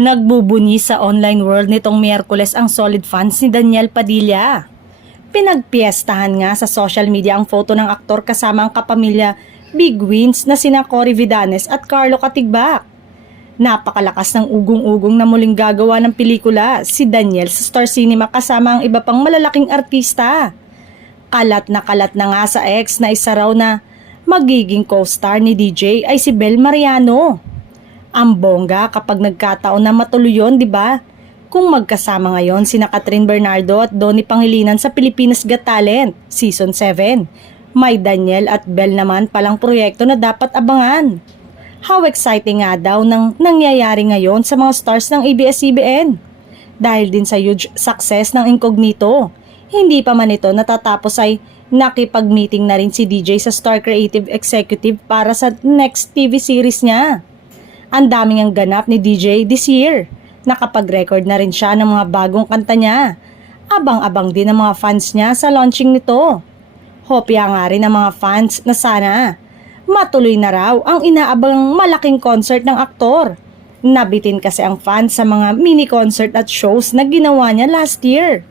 Nagbubunyi sa online world nitong Miyerkules ang solid fans ni Daniel Padilla. Pinagpiestahan nga sa social media ang photo ng aktor kasama ang kapamilya Big Wins na sina Cory Vidanes at Carlo Katigbak. Napakalakas ng ugong-ugong na muling gagawa ng pelikula si Daniel sa Star Cinema kasama ang iba pang malalaking artista. Kalat na nga sa ex na isa raw na magiging co-star ni DJ ay si Bel Mariano. Ang bongga kapag nagkataon na matuloy yun, di ba? Kung magkasama ngayon sina Catherine Bernardo at Donnie Pangilinan sa Pilipinas Got Talent Season 7, may Daniel at Bel naman palang proyekto na dapat abangan. How exciting nga daw nang nangyayari ngayon sa mga stars ng ABS-CBN. Dahil din sa huge success ng Incognito, hindi pa man ito natatapos ay nakipag-meeting na rin si DJ sa Star Creative Executive para sa next TV series niya. Ang daming ang ganap ni DJ this year. Nakapag-record na rin siya ng mga bagong kanta niya. Abang-abang din ang mga fans niya sa launching nito. Hopya nga rin ang mga fans na sana matuloy na raw ang inaabang malaking concert ng aktor. Nabitin kasi ang fans sa mga mini concert at shows na ginawa niya last year.